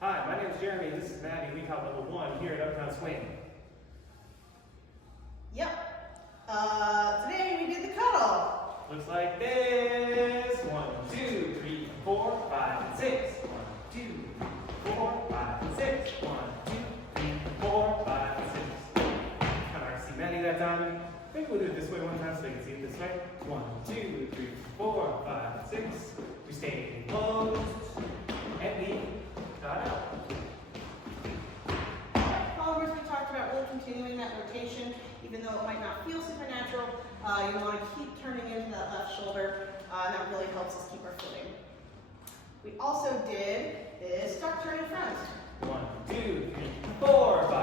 Hi, my name is Jeremy, and this is Maddie. We call level 1 here at Uptown Swing. Yep. Today we did the cuddle. Looks like this. 1, 2, 3, 4, 5, and 6. 1, 2, 4, 5, and 6. 1, 2, 3, 4, 5, and 6. Kind of hard to see Maddie that time. Maybe we'll do it this way one time so they can see it this way. 1, 2, 3, 4, 5, and 6. We stay closed, and we got out. Followers, we talked about really continuing that rotation, even though it might not feel supernatural. You want to keep turning into that left shoulder, and that really helps us keep our footing. We also did this duck turn in front. 1, 2, 3, 4, 5.